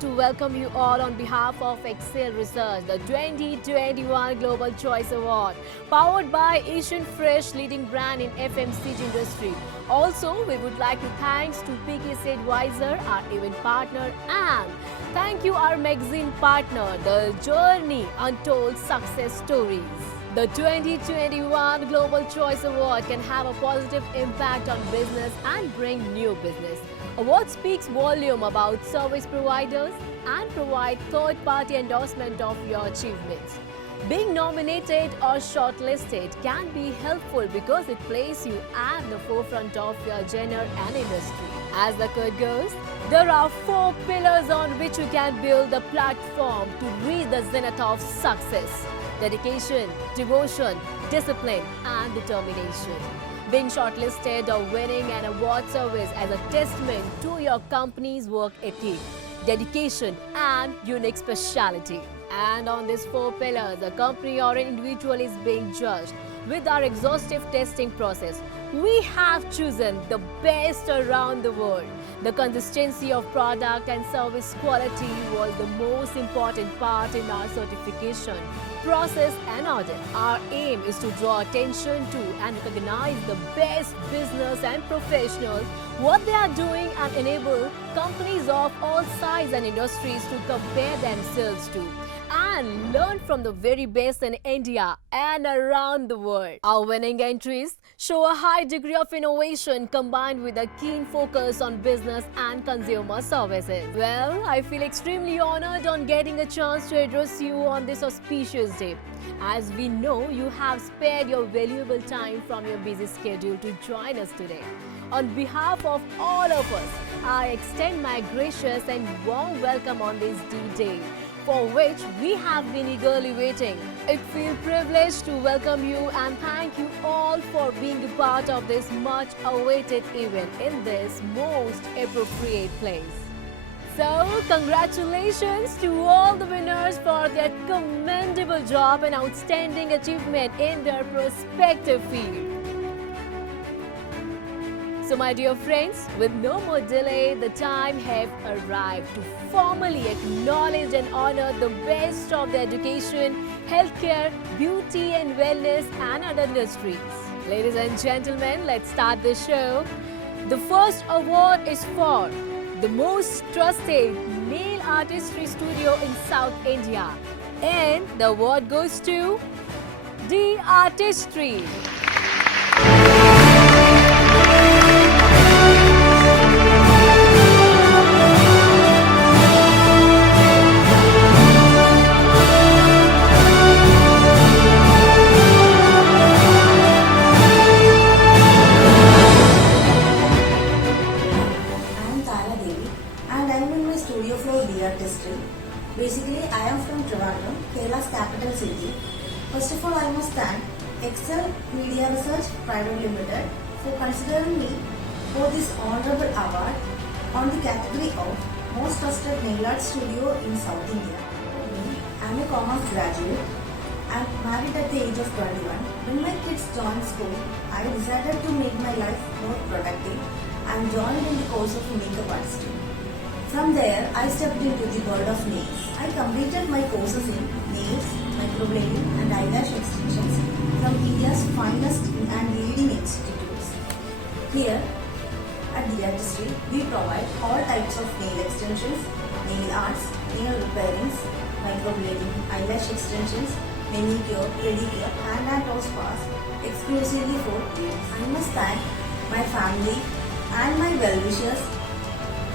to welcome you all on behalf of Excel Research, the 2021 Global Choice Award, powered by Asian Fresh, leading brand in FMCG industry. Also, we would like to thanks to PKC Advisor, our event partner, and thank you our magazine partner, The Journey Untold Success Stories. The 2021 Global Choice Award can have a positive impact on business and bring new business. Award speaks volume about service providers and provide third-party endorsement of your achievements. Being nominated or shortlisted can be helpful because it places you at the forefront of your genre and industry. As the quote goes, there are 4 pillars on which you can build a platform to reach the zenith of success: dedication, devotion, discipline, and determination. Being shortlisted or winning an award serves as a testament to your company's work ethic, dedication, and unique speciality. And on these 4 pillars, a company or an individual is being judged. With our exhaustive testing process, we have chosen the best around the world. The consistency of product and service quality was the most important part in our certification process and audit. Our aim is to draw attention to and recognize the best business and professionals, what they are doing, and enable companies of all sizes and industries to compare themselves to and learn from the very best in India and around the world. Our winning entries show a high degree of innovation combined with a keen focus on business and consumer services. Well, I feel extremely honored on getting a chance to address you on this auspicious day. As we know, you have spared your valuable time from your busy schedule to join us today. On behalf of all of us, I extend my gracious and warm welcome on this D-Day, for which we have been eagerly waiting. It feels privileged to welcome you and thank you all for being a part of this much awaited event in this most appropriate place. So, congratulations to all the winners for their commendable job and outstanding achievement in their respective field. So my dear friends, with no more delay, the time have arrived to formally acknowledge and honor the best of the education, healthcare, beauty and wellness and other industries. Ladies and gentlemen, let's start the show. The first award is for the most trusted nail artistry studio in South India. And the award goes to The Artistry. Basically, I am from Trivandrum, Kerala's capital city. First of all, I must thank Excel Media Research Private Limited for considering me for this honorable award on the category of Most Trusted Nail Art Studio in South India. I am a commerce graduate. I am married at the age of 21. When my kids joined school, I decided to make my life more productive and joined in the course of makeup artistry. From there, I stepped into the world of nails. I completed my courses in nails, microblading and eyelash extensions from India's finest and leading institutes. Here at The Artistry, we provide all types of nail extensions, nail arts, nail repairings, microblading, eyelash extensions, manicure, pedicure and toe spas exclusively for kids. I must thank my family and my well-wishers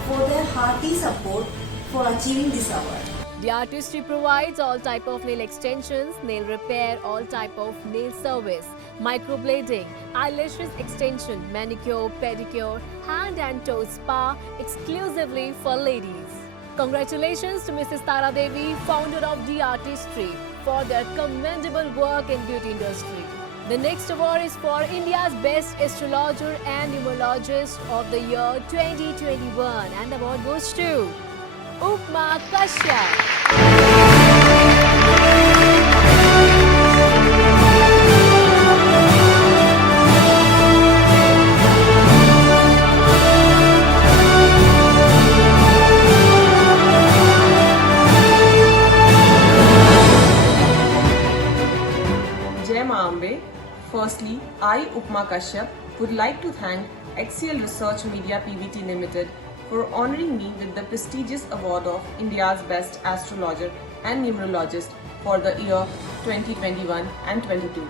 for their hearty support for achieving this award. The Artistry provides all type of nail extensions, nail repair, all type of nail service, microblading, eyelashes extension, manicure, pedicure, hand and toe spa exclusively for ladies. Congratulations to Mrs. Tara Devi, founder of The Artistry, for their commendable work in beauty industry. The next award is for India's Best Astrologer and Numerologist of the year 2021, and the award goes to Upma Kashyap. Firstly, I, Upma Kashyap, would like to thank Axial Research Media PVT Limited for honoring me with the prestigious award of India's Best Astrologer and Numerologist for the year 2021 and 22.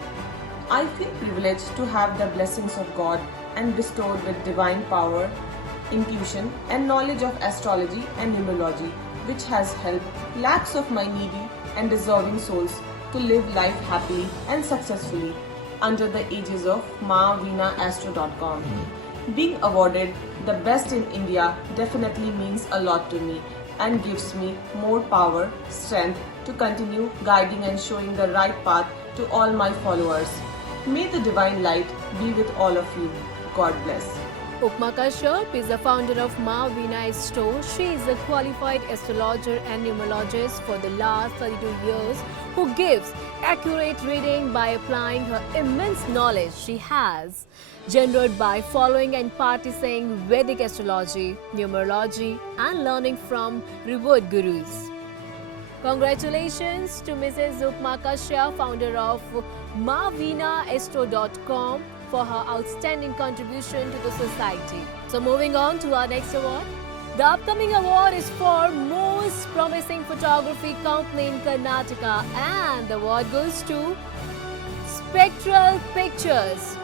I feel privileged to have the blessings of God and bestowed with divine power, intuition, and knowledge of astrology and numerology, which has helped lakhs of my needy and deserving souls to live life happily and successfully under the aegis of MaVeenaAstro.com. Being awarded the best in India definitely means a lot to me and gives me more power, strength to continue guiding and showing the right path to all my followers. May the divine light be with all of you. God bless. Upma Kashyap is the founder of Ma Veena Astro. She is a qualified astrologer and numerologist for the last 32 years who gives accurate reading by applying her immense knowledge she has generated by following and practicing Vedic astrology, numerology and learning from revered gurus. Congratulations to Mrs. Upma Kashyap, founder of MaVeenaAstro.com, for her outstanding contribution to the society. So moving on to our next award. The upcoming award is for Most Promising Photography Company in Karnataka, and the award goes to Spectral Pictures.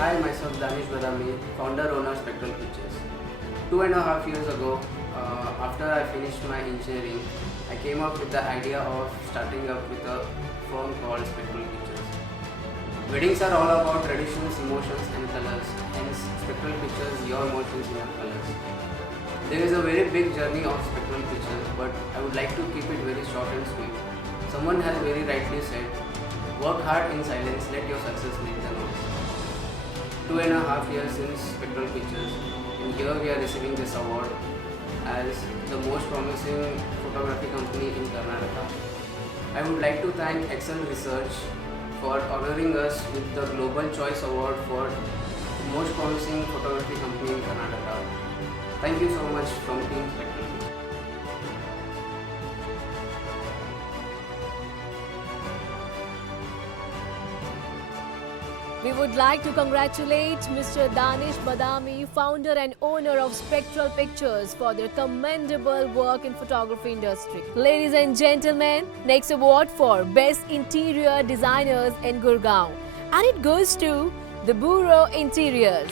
Hi, myself Danish Badami, founder owner Spectral Pictures. 2.5 years ago, after I finished my engineering, I came up with the idea of starting up with a firm called Spectral Pictures. Weddings are all about traditions, emotions and colors, hence Spectral Pictures, your emotions, your colors. There is a very big journey of Spectral Pictures, but I would like to keep it very short and sweet. Someone has very rightly said, work hard in silence, let your success make the noise. 2.5 years since Spectral Pictures, and here we are receiving this award as the most promising photography company in Karnataka. I would like to thank Excel Research for honoring us with the Global Choice Award for most promising photography company in Karnataka. Thank you so much from Team Spectral Pictures. We would like to congratulate Mr. Danish Badami, founder and owner of Spectral Pictures, for their commendable work in photography industry. Ladies and gentlemen, next award for Best Interior Designers in Gurgaon, and it goes to the Bureau Interiors.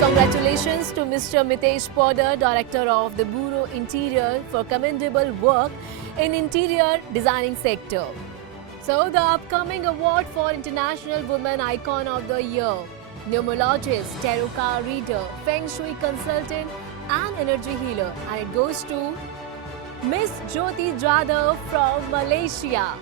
Congratulations to Mr. Mitesh Poddar, Director of the Bureau Interior, for commendable work in interior designing sector. So the upcoming award for International Women Icon of the Year, numerologist, tarot card reader, feng shui consultant and energy healer, and it goes to Miss Jyoti Jadhav from Malaysia.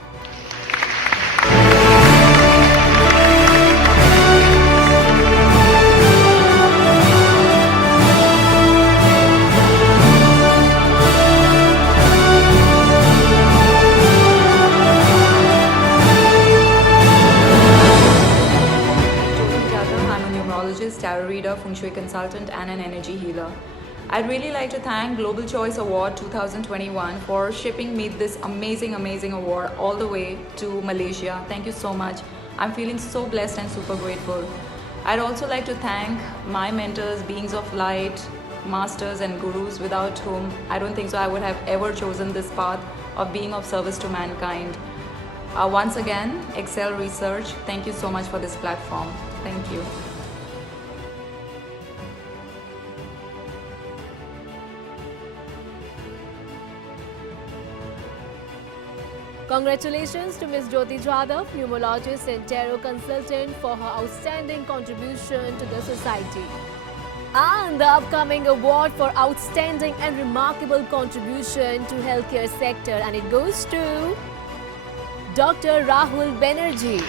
Tarot reader, feng shui consultant and an energy healer. I'd really like to thank Global Choice Award 2021 for shipping me this amazing award all the way to Malaysia. Thank you so much. I'm feeling so blessed and super grateful. I'd also like to thank my mentors, beings of light, masters and gurus, without whom I don't think so I would have ever chosen this path of being of service to mankind. Once again, Excel Research, thank you so much for this platform. Thank you. Congratulations to Ms. Jyoti Jadhav, numerologist and tarot consultant, for her outstanding contribution to the society. And the upcoming award for outstanding and remarkable contribution to healthcare sector, and it goes to Dr. Rahul Banerjee.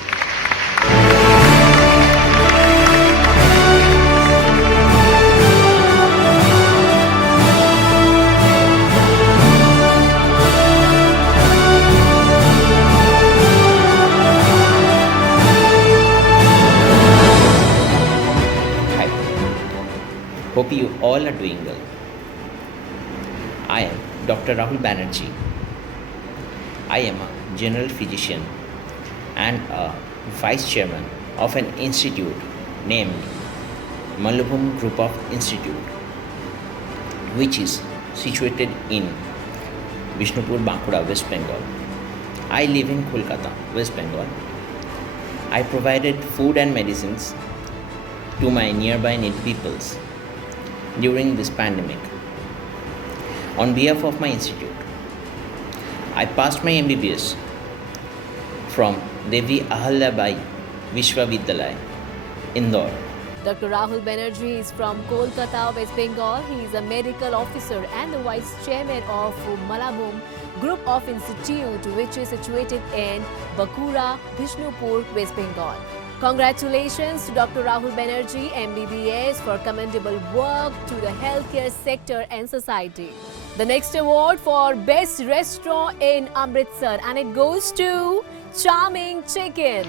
Hi, hope you all are doing well. I am Dr. Rahul Banerjee. I am a general physician and a vice chairman of an institute named Mallabhum Group of Institute, which is situated in Bishnupur, Bankura, West Bengal. I live in Kolkata, West Bengal. I provided food and medicines to my nearby needy peoples during this pandemic. On behalf of my institute, I passed my MBBS from Devi Ahalyabai Vishwavidyalaya, Indore. Dr. Rahul Banerjee is from Kolkata, West Bengal. He is a medical officer and the vice chairman of Mallabhum Group of Institute, which is situated in Bankura, Bishnupur, West Bengal. Congratulations to Dr. Rahul Banerjee, MBBS, for commendable work to the healthcare sector and society. The next award for Best Restaurant in Amritsar, and it goes to Charming Chicken.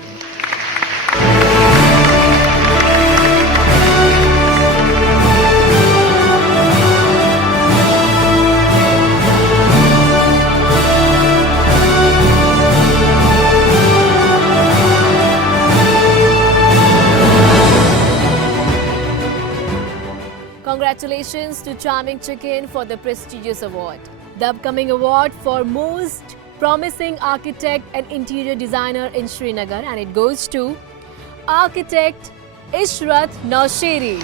Congratulations to Charming Chicken for the prestigious award. The upcoming award for Most Promising Architect and Interior Designer in Srinagar, and it goes to Architect Ishrat Nausheri.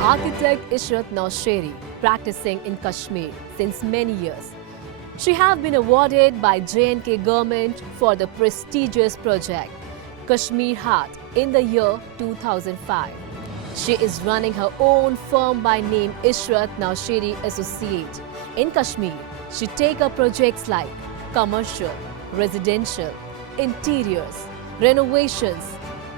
Architect Ishrat Nausheri, practicing in Kashmir since many years. She has been awarded by J&K government for the prestigious project Kashmir Haat in the year 2005. She is running her own firm by name Ishrat Nausheri Associate. In Kashmir, she take up projects like commercial, residential, interiors, renovations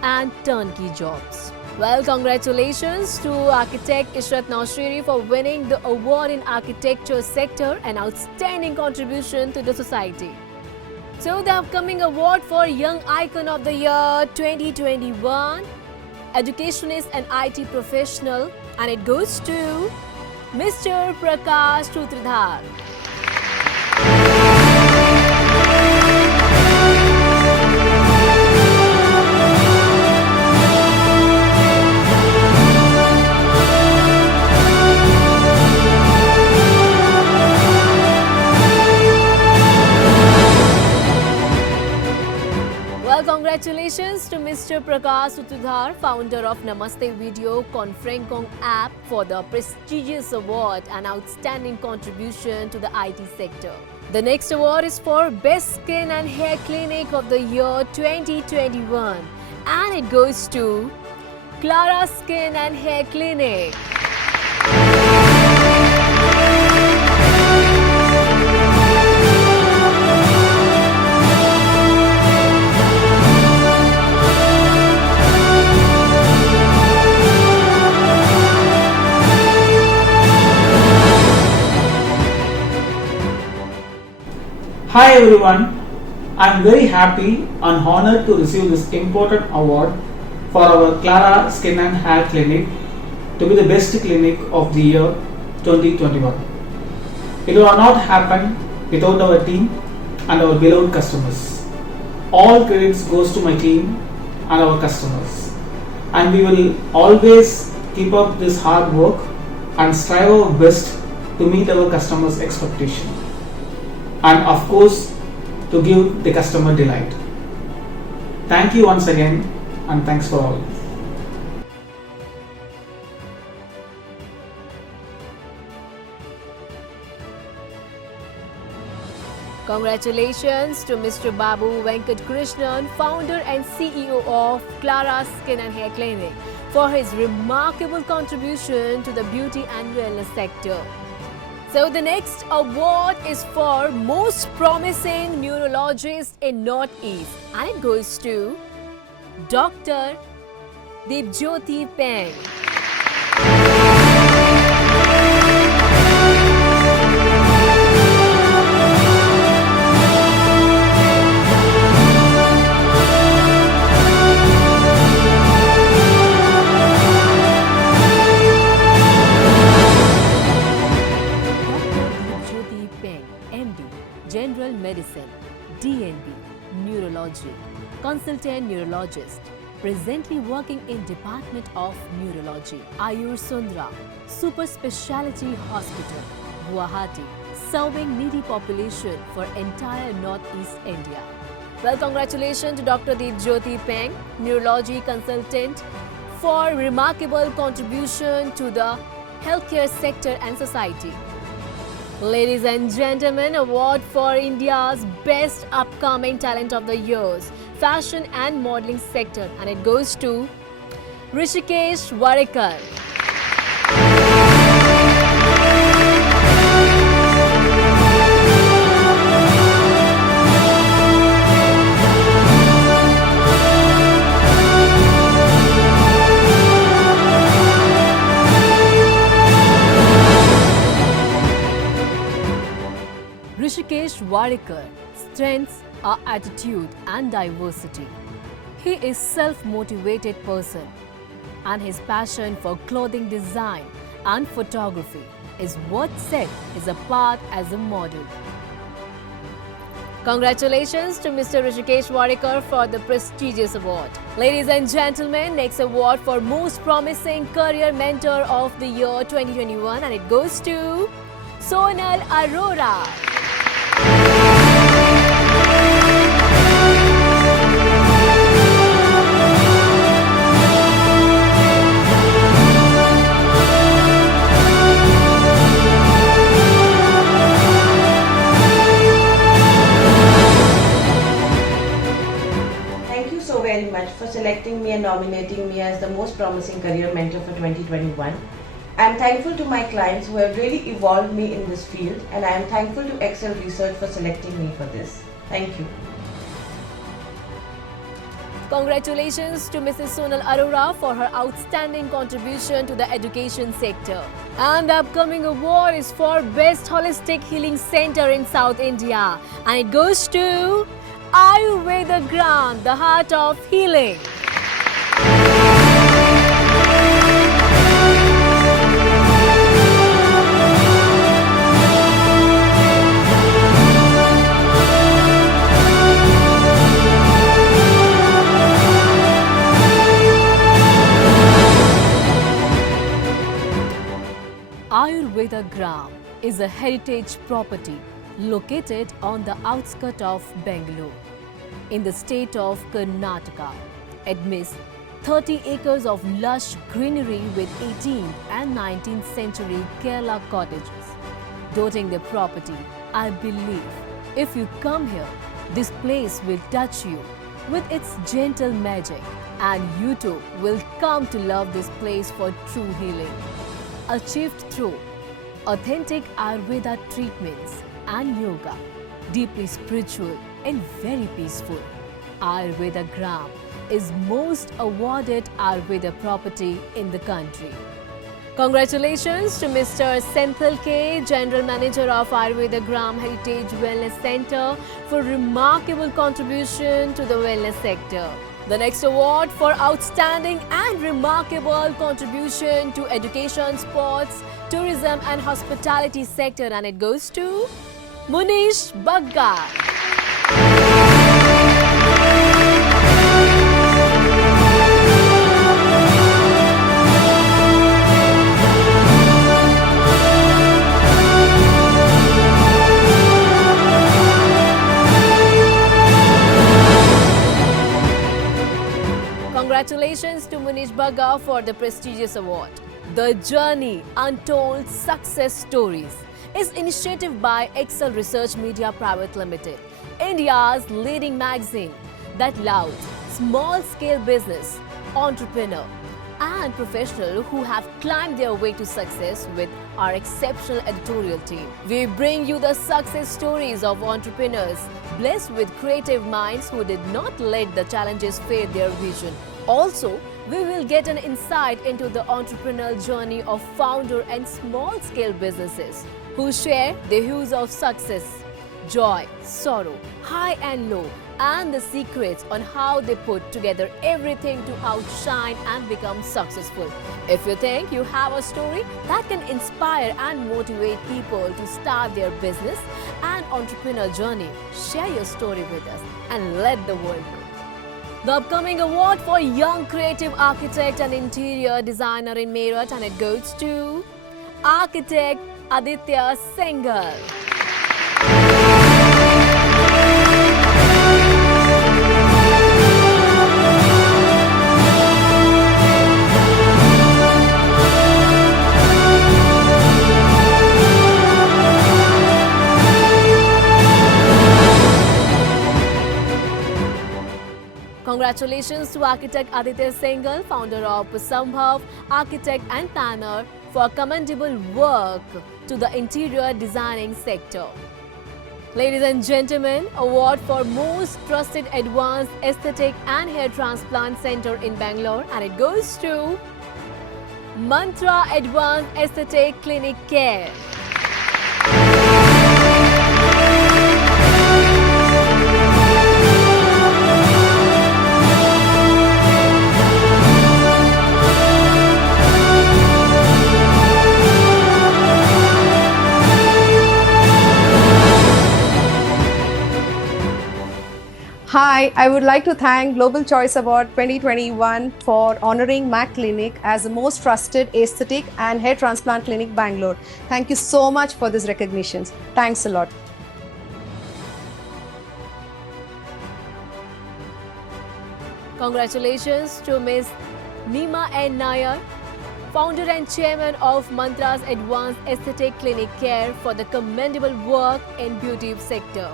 and turnkey jobs. Well, congratulations to Architect Ishrat Nausheri for winning the award in architecture sector and outstanding contribution to the society. So the upcoming award for Young Icon of the Year 2021, educationist and IT professional, and it goes to Mr. Prakash Sutradhar. Congratulations to Mr. Prakash Sutradhar, founder of Namaste Video Conferencing app, for the prestigious award and outstanding contribution to the IT sector. The next award is for Best Skin and Hair Clinic of the Year 2021, and it goes to Clara Skin and Hair Clinic. Hi everyone, I am very happy and honored to receive this important award for our Clara Skin and Hair Clinic to be the best clinic of the year 2021. It will not happen without our team and our beloved customers. All credits goes to my team and our customers, and we will always keep up this hard work and strive our best to meet our customers' expectation, and of course to give the customer delight. Thank you once again and thanks for all. Congratulations to Mr. Babu Venkat Krishnan, founder and CEO of Clara Skin and Hair Clinic, for his remarkable contribution to the beauty and wellness sector. So the next award is for Most Promising Neurologist in Northeast, and it goes to Dr. Deepjyoti Peng. General Medicine, DNB, Neurology, Consultant Neurologist, presently working in Department of Neurology, Ayur Sundra, Super Speciality Hospital, Guwahati, serving needy population for entire Northeast India. Well, congratulations to Dr. Deepjyoti Peng, Neurology Consultant, for remarkable contribution to the healthcare sector and society. Ladies and gentlemen, award for India's best upcoming talent of the years, fashion and modeling sector, and it goes to Rishikesh Warikar. Rishikesh Warikar strengths are attitude and diversity. He is self-motivated person, and his passion for clothing design and photography is what set his apart as a model. Congratulations to Mr. Rishikesh Warikar for the prestigious award. Ladies and gentlemen, next award for Most Promising Career Mentor of the Year 2021, and it goes to Sonal Arora. Thank you so very much for selecting me and nominating me as the most promising career mentor for 2021. I am thankful to my clients who have really evolved me in this field, and I am thankful to Excel Research for selecting me for this. Thank you. Congratulations to Mrs. Sonal Arora for her outstanding contribution to the education sector. And the upcoming award is for Best Holistic Healing Center in South India, and it goes to Ayurveda Gram, the heart of healing. Ayurveda Gram is a heritage property located on the outskirts of Bangalore in the state of Karnataka. Amidst 30 acres of lush greenery with 18th and 19th century Kerala cottages dotting the property. I believe if you come here, this place will touch you with its gentle magic, and you too will come to love this place for true healing. Achieved through authentic Ayurveda treatments and yoga, deeply spiritual and very peaceful. Ayurveda Gram is most awarded Ayurveda property in the country. Congratulations to Mr. Senthil K, General Manager of Ayurveda Gram Heritage Wellness Center, for remarkable contribution to the wellness sector. The next award for outstanding and remarkable contribution to education, sports, tourism and hospitality sector, and it goes to Munish Bagga. Congratulations to Munish Bagga for the prestigious award. The Journey Untold Success Stories is initiative by Excel Research Media Private Limited, India's leading magazine that loves small-scale business, entrepreneur and professional who have climbed their way to success with our exceptional editorial team. We bring you the success stories of entrepreneurs blessed with creative minds who did not let the challenges fade their vision. Also, we will get an insight into the entrepreneurial journey of founder and small-scale businesses who share the hues of success, joy, sorrow, high and low, and the secrets on how they put together everything to outshine and become successful. If you think you have a story that can inspire and motivate people to start their business and entrepreneurial journey, share your story with us and let the world know. The upcoming award for Young Creative Architect and Interior Designer in Meerut, and it goes to Architect Aditya Singhal. Congratulations to Architect Aditya Singhal, founder of Sambhav Architect and Tanner, for commendable work to the interior designing sector. Ladies and gentlemen, award for Most Trusted Advanced Aesthetic and Hair Transplant Center in Bangalore, and it goes to Mantra Advanced Aesthetic Clinic Care. Hi, I would like to thank Global Choice Award 2021 for honoring Mac Clinic as the most trusted aesthetic and hair transplant clinic Bangalore. Thank you so much for these recognitions. Thanks a lot. Congratulations to Ms. Nima N. Nair, founder and chairman of Mantra's Advanced Aesthetic Clinic Care, for the commendable work in beauty sector.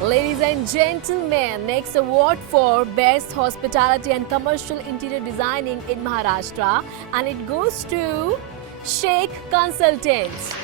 Ladies and gentlemen, next award for Best Hospitality and Commercial Interior Designing in Maharashtra, and it goes to Sheikh Consultants.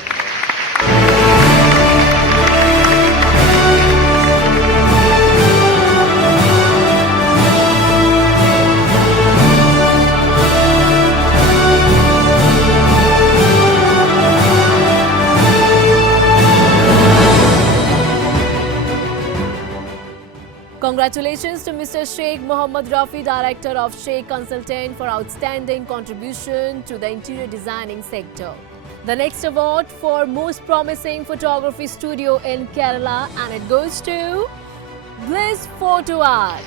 Congratulations to Mr. Sheikh Mohammad Rafi, Director of Sheikh Consultant, for outstanding contribution to the interior designing sector. The next award for Most Promising Photography Studio in Kerala, and it goes to Bliss Photo Art.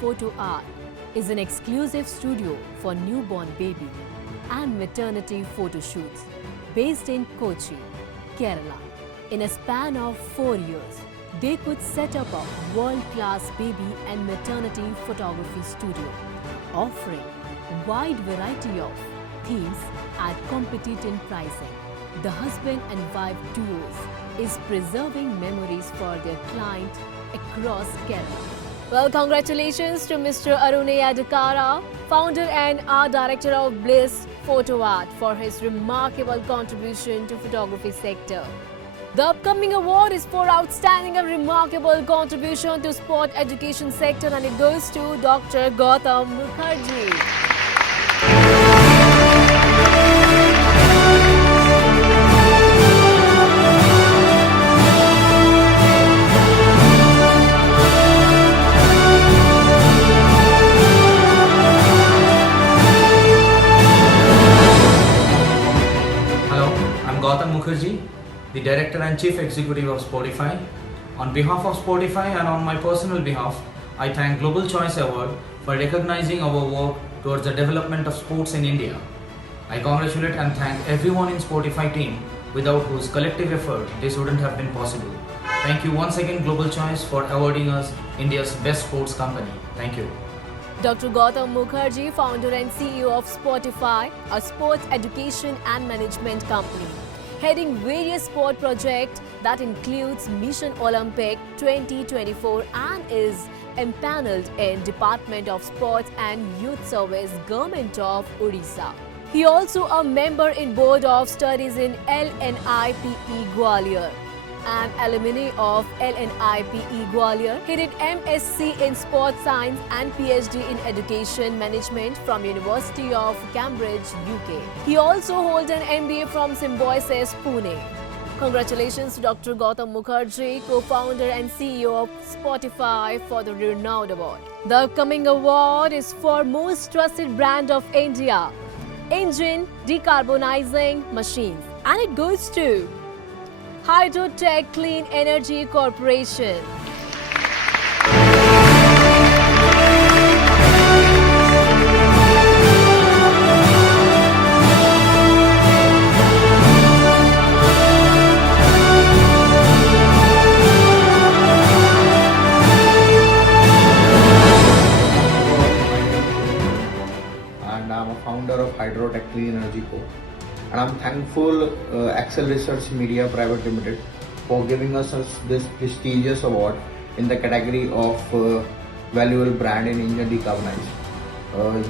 Photo Art is an exclusive studio for newborn baby and maternity photo shoots based in Kochi, Kerala. In a span of 4 years, they could set up a world-class baby and maternity photography studio, offering a wide variety of themes at competitive pricing. The husband and wife duos is preserving memories for their client across Kerala. Well, congratulations to Mr. Arunaya Dakara, founder and art director of Bliss Photo Art, for his remarkable contribution to photography sector. The upcoming award is for outstanding and remarkable contribution to sport education sector, and it goes to Dr. Gautam Mukherjee. Gautam Mukherjee, the Director and Chief Executive of Spotify. On behalf of Spotify and on my personal behalf, I thank Global Choice Award for recognizing our work towards the development of sports in India. I congratulate and thank everyone in Spotify team without whose collective effort this wouldn't have been possible. Thank you once again Global Choice for awarding us India's best sports company. Thank you. Dr. Gautam Mukherjee, founder and CEO of Spotify, a sports education and management company, heading various sport projects that includes Mission Olympic 2024 and is empaneled in Department of Sports and Youth Service, Government of Odisha. He also a member in Board of Studies in LNIPE Gwalior. An alumni of LNIPE Gwalior, he did MSc in Sports Science and PhD in Education Management from University of Cambridge, UK. He also holds an MBA from Symbiosis, Pune. Congratulations to Dr. Gautam Mukherjee, co-founder and CEO of Spotify, for the renowned award. The upcoming award is for Most Trusted Brand of India, Engine Decarbonizing Machines, and it goes to Hydrotech Clean Energy Corporation. And I'm a founder of Hydrotech Clean Energy Co. And I'm thankful Excel Research Media Private Limited for giving us this prestigious award in the category of valuable brand in India decarbonized.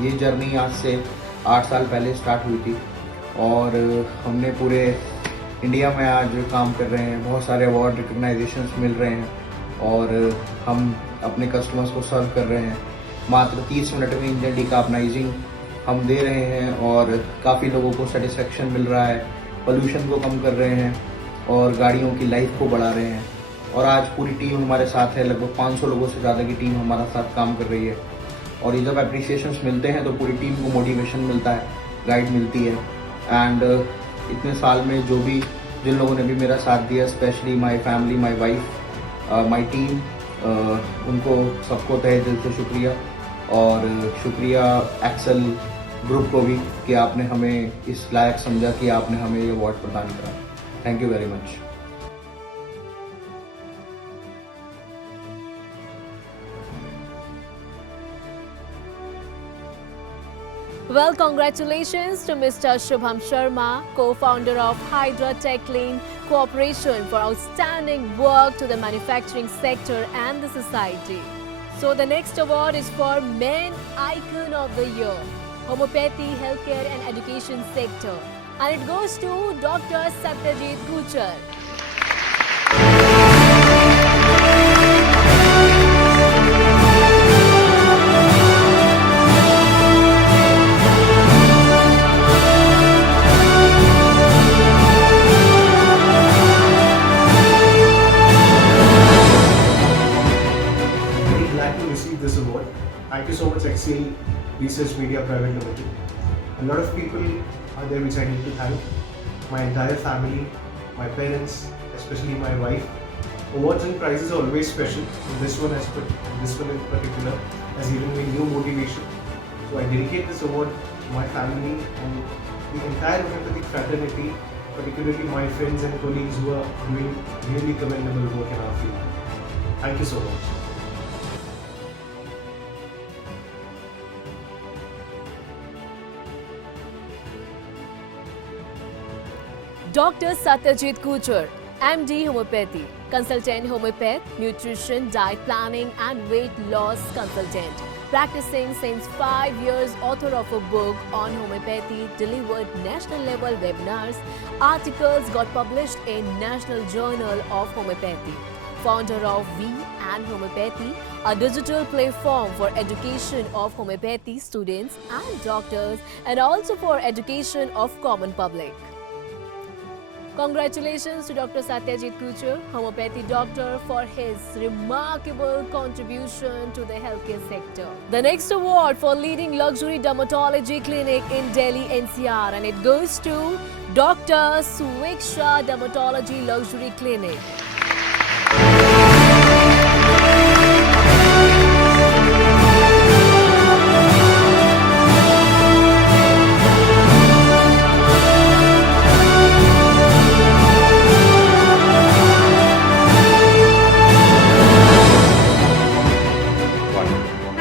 ये journey आज से 8 साल पहले start हुई थी और हमने पूरे इंडिया में आज काम कर रहे हैं, बहुत सारे अवार्ड रिकग्नाइजेशंस मिल रहे हैं और हम अपने कस्टमर्स को सर्व कर रहे हैं। मात्र 30 मिनट में इंडिया डिकार्बनाइजिंग हम दे रहे हैं और काफ़ी लोगों को सेटिस्फेक्शन मिल रहा है, पोल्यूशन को कम कर रहे हैं और गाड़ियों की लाइफ को बढ़ा रहे हैं। और आज पूरी टीम हमारे साथ है, लगभग 500 लोगों से ज़्यादा की टीम हमारा साथ काम कर रही है और ये जब अप्रिसिएशंस मिलते हैं तो पूरी टीम को मोटिवेशन मिलता है, गाइड मिलती है। एंड इतने साल में जिन लोगों ने भी मेरा साथ दिया, specially my family, my wife, my team, उनको सबको तहे दिल से शुक्रिया। और शुक्रिया एक्सेल ग्रुप को भी कि आपने हमें इस लायक समझा कि आपने हमें ये अवार्ड प्रदान करा। Thank you very much. Well, congratulations to Mr. Shubham Sharma, co-founder of Hydrotech Clean Corporation, for outstanding work to the manufacturing sector and the society. So the next award is for Men Icon of the Year, Homeopathy, Healthcare and Education Sector, and it goes to Dr. Satyajit Kuchar. This award. Thank you so much, Excel Research Media Private Limited. A lot of people are there which I need to thank. My entire family, my parents, especially my wife. Awards and prizes are always special. This one in particular has given me new motivation. So I dedicate this award to my family and the entire homeopathic fraternity, particularly my friends and colleagues who are doing really commendable work in our field. Thank you so much. Dr. Satyajit Kuchar, MD Homeopathy, Consultant Homeopath, Nutrition, Diet Planning and Weight Loss Consultant. Practicing since 5 years, author of a book on homeopathy, delivered national level webinars, articles got published in National Journal of Homeopathy. Founder of V and Homeopathy, a digital platform for education of homeopathy students and doctors and also for education of common public. Congratulations to Dr. Satyajit Kuchar, homeopathy doctor, for his remarkable contribution to the healthcare sector. The next award for leading luxury dermatology clinic in Delhi NCR, and it goes to Dr. Suveksha Dermatology Luxury Clinic. Hi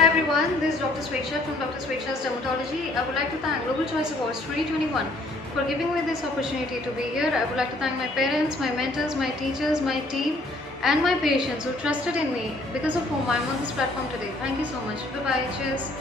everyone, this is Dr. Sweksha from Dr. Sweksha's Dermatology. I would like to thank Global Choice Awards 2021 for giving me this opportunity to be here. I would like to thank my parents, my mentors, my teachers, my team and my patients who trusted in me, because of whom I'm on this platform today. Thank you so much. Bye-bye. Cheers.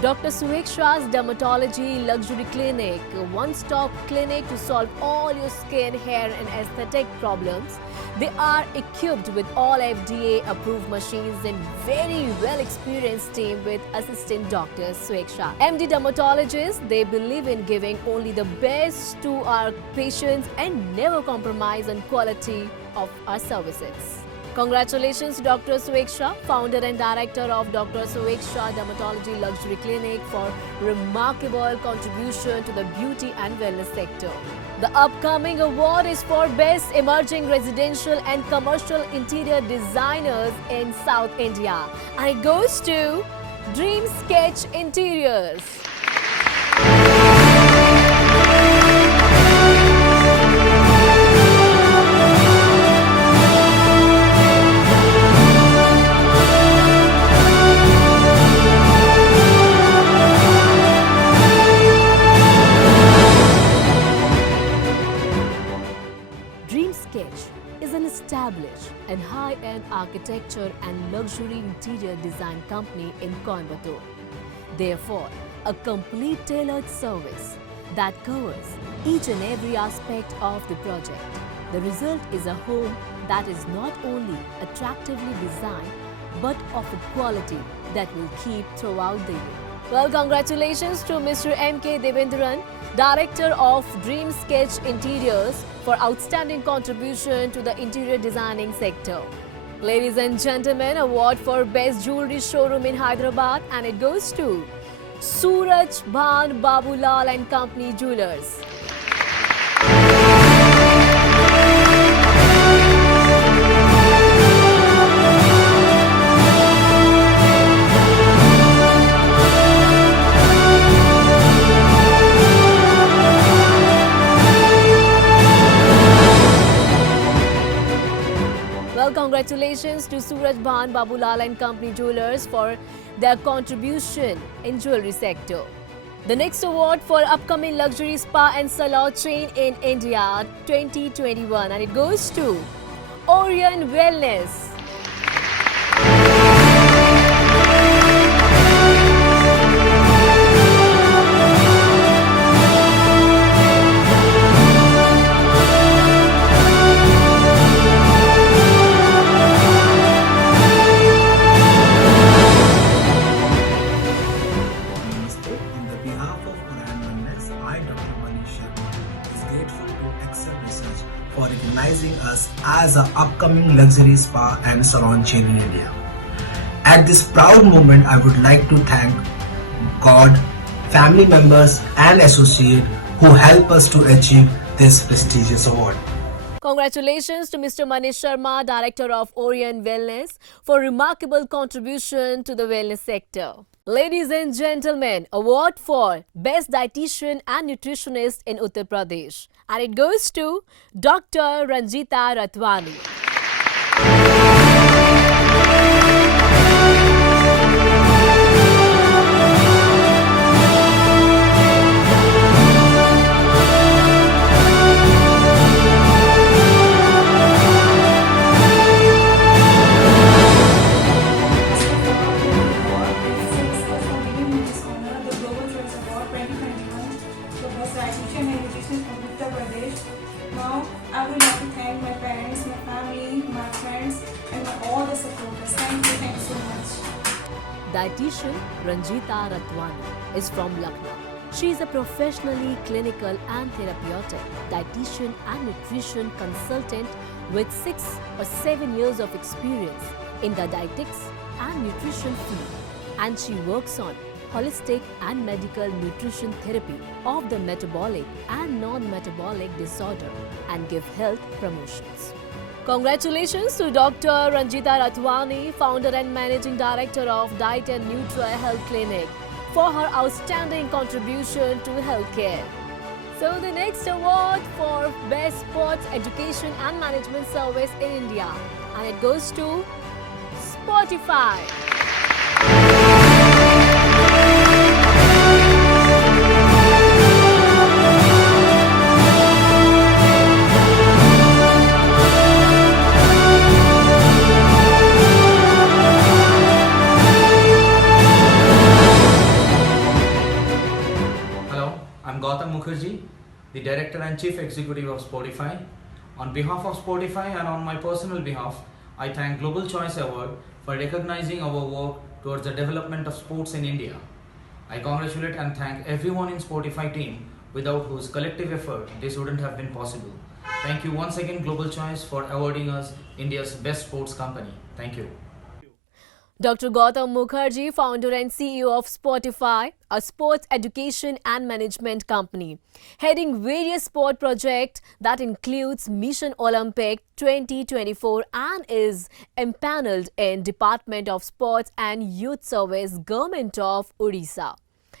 Dr. Sweksha's Dermatology Luxury Clinic, a one-stop clinic to solve all your skin, hair and aesthetic problems. They are equipped with all FDA-approved machines and very well-experienced team with Assistant Dr. Sweksha. MD Dermatologists, they believe in giving only the best to our patients and never compromise on quality of our services. Congratulations, Dr. Sweksha, founder and director of Dr. Sweksha Dermatology Luxury Clinic, for remarkable contribution to the beauty and wellness sector. The upcoming award is for Best Emerging Residential and Commercial Interior Designers in South India, and it goes to Dream Sketch Interiors. Dream Sketch is an established and high-end architecture and luxury interior design company in Coimbatore. Therefore, a complete tailored service that covers each and every aspect of the project. The result is a home that is not only attractively designed but of a quality that will keep throughout the year. Well, congratulations to Mr. M.K. Devendran, Director of Dream Sketch Interiors, for outstanding contribution to the interior designing sector. Ladies and gentlemen, award for Best Jewelry Showroom in Hyderabad, and it goes to Suraj Bhan Babulal and Company Jewelers. Well, congratulations to Suraj Bhan Babulal and Company Jewelers for their contribution in jewelry sector. The next award for upcoming luxury spa and salon chain in India 2021, and it goes to Orion Wellness. For recognizing us as an upcoming luxury spa and salon chain in India. At this proud moment, I would like to thank God, family members and associates who help us to achieve this prestigious award. Congratulations to Mr. Manish Sharma, Director of Orion Wellness, for remarkable contribution to the wellness sector. Ladies and gentlemen, award for Best Dietitian and Nutritionist in Uttar Pradesh, and it goes to Dr. Ranjita Ratwani. Now, I would like to thank my parents, my family, my friends, and all the supporters. Thank you so much. Dietitian Ranjita Ratwani is from Lucknow. She is a professionally clinical and therapeutic dietitian and nutrition consultant with 6 or 7 years of experience in the dietetics and nutrition field, and she works on holistic and medical nutrition therapy of the metabolic and non-metabolic disorder and give health promotions. Congratulations to Dr. Ranjita Rathwani, founder and managing director of Diet and Nutra Health Clinic, for her outstanding contribution to healthcare. So the next award for Best Sports Education and Management Service in India, and it goes to Spotify. I'm Gautam Mukherjee, the Director and Chief Executive of Spotify. On behalf of Spotify and on my personal behalf, I thank Global Choice Award for recognizing our work towards the development of sports in India. I congratulate and thank everyone in Spotify team without whose collective effort this wouldn't have been possible. Thank you once again Global Choice for awarding us India's best sports company. Thank you. Dr. Gautam Mukherjee, founder and CEO of Spotify, a sports education and management company, heading various sport projects that includes Mission Olympic 2024 and is empaneled in Department of Sports and Youth Service, Government of Odisha.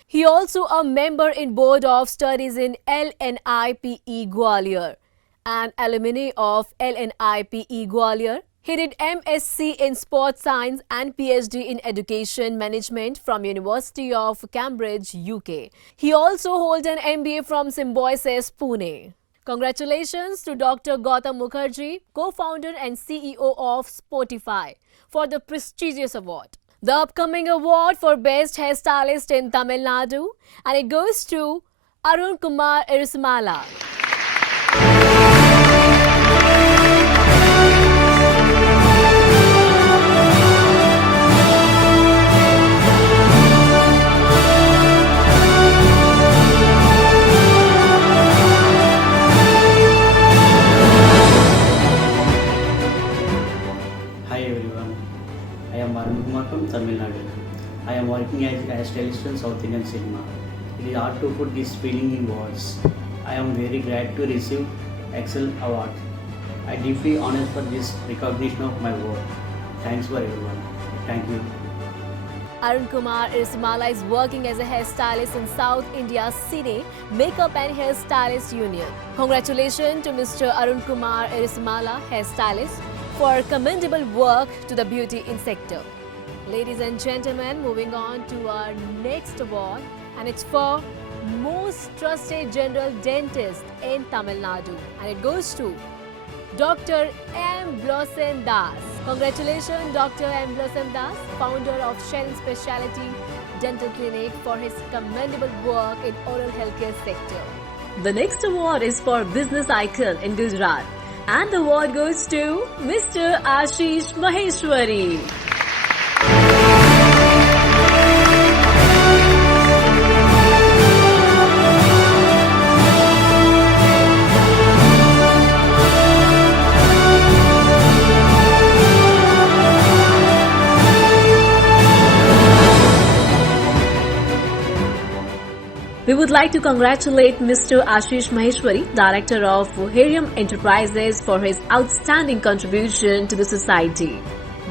He also a member in Board of Studies in LNIPE Gwalior, an alumni of LNIPE Gwalior. He did MSc in Sports Science and PhD in Education Management from University of Cambridge, UK. He also holds an MBA from Symbiosis, Pune. Congratulations to Dr. Gautam Mukherjee, co-founder and CEO of Spotify, for the prestigious award. The upcoming award for Best Hairstylist in Tamil Nadu, and it goes to Arun Kumar Irismala. Hi everyone, I am Arun Kumar from Tamil Nadu. I am working as a hairstylist in South Indian cinema. It is hard to put this feeling in words. I am very glad to receive Excel Award. I deeply honored for this recognition of my work. Thanks for everyone. Thank you. Arun Kumar Irismala is working as a hairstylist in South India's Cine Makeup and Hairstylist Union. Congratulations to Mr. Arun Kumar Irismala, hairstylist, for commendable work to the beauty in sector. Ladies and gentlemen, moving on to our next award, and it's for Most Trusted General Dentist in Tamil Nadu, and it goes to Dr. M. Blossom Das. Congratulations, Dr. M. Blossom Das, founder of Sharon Specialty Dental Clinic, for his commendable work in oral healthcare sector. The next award is for Business Icon in Gujarat, and the award goes to Mr. Ashish Maheshwari. We would like to congratulate Mr. Ashish Maheshwari, Director of Helium Enterprises, for his outstanding contribution to the society.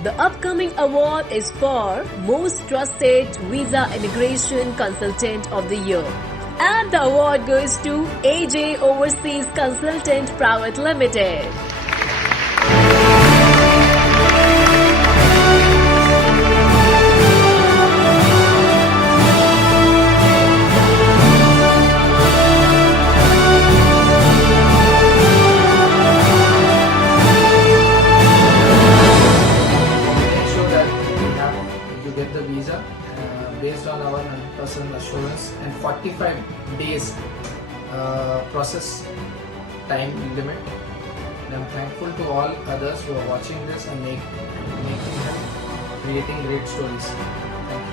The upcoming award is for Most Trusted Visa Immigration Consultant of the Year. And the award goes to AJ Overseas Consultant Private Limited. Based on our 100% assurance and 45 days process time limit. And I'm thankful to all others who are watching this and creating great stories. Thank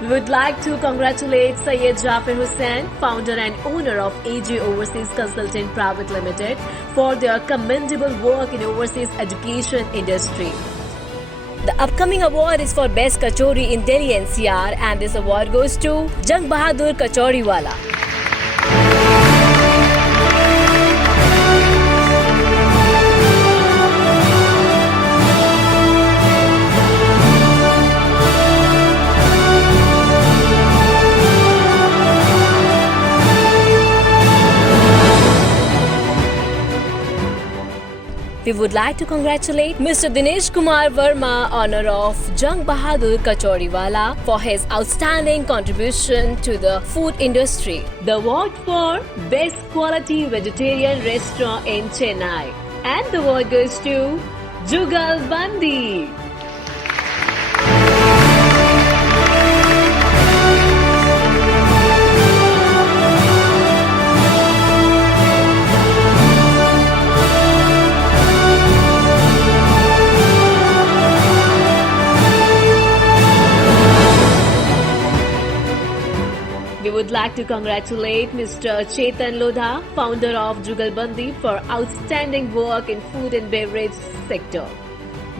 you. We would like to congratulate Syed Jafar Hussain, founder and owner of AJ Overseas Consultant Private Limited, for their commendable work in overseas education industry. The upcoming award is for Best Kachori in Delhi NCR, and this award goes to Jang Bahadur Kachoriwala. We would like to congratulate Mr. Dinesh Kumar Verma, owner of Jang Bahadur Kachoriwala, for his outstanding contribution to the food industry. The award for Best Quality Vegetarian Restaurant in Chennai. And the award goes to Jugal Bandi. We would like to congratulate Mr. Chetan Lodha, founder of Jugalbandi, for outstanding work in food and beverage sector.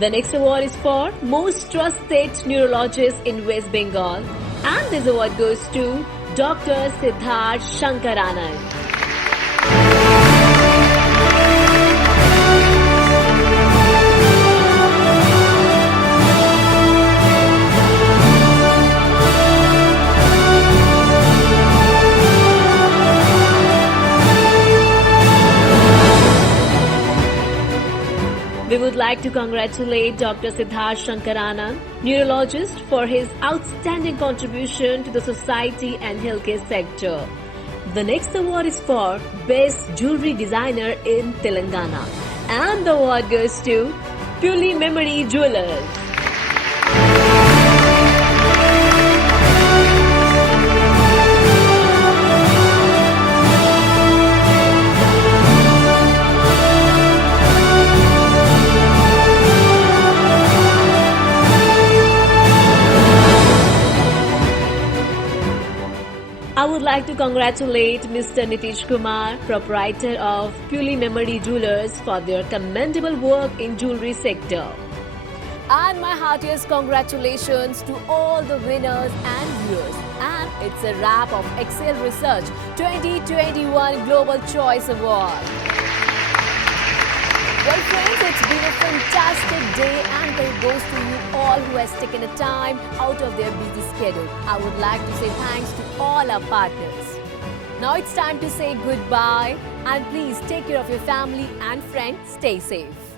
The next award is for Most Trusted Neurologist in West Bengal, and this award goes to Dr. Siddharth Shankaranan. We would like to congratulate Dr. Siddharth Shankaranan, neurologist, for his outstanding contribution to the society and healthcare sector. The next award is for Best Jewelry Designer in Telangana, and the award goes to Purely Memory Jewelers. I would like to congratulate Mr. Nitish Kumar, proprietor of Purely Memory Jewelers, for their commendable work in jewelry sector. And my heartiest congratulations to all the winners and viewers. And it's a wrap of Excel Research 2021 Global Choice Award. Well friends, it's been a fantastic day, and it goes to you all who has taken a time out of their busy schedule. I would like to say thanks to all our partners. Now it's time to say goodbye, and please take care of your family and friends. Stay safe.